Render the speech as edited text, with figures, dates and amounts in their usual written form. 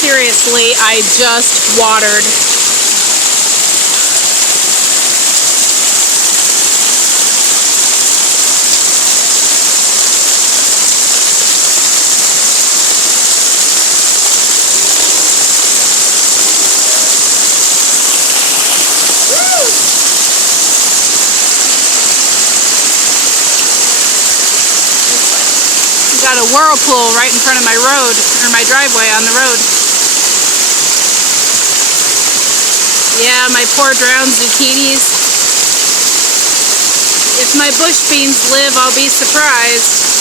Seriously, I just watered. Got a whirlpool right in front of my road, or my driveway on the road. Yeah, my poor drowned zucchinis. If my bush beans live, I'll be surprised.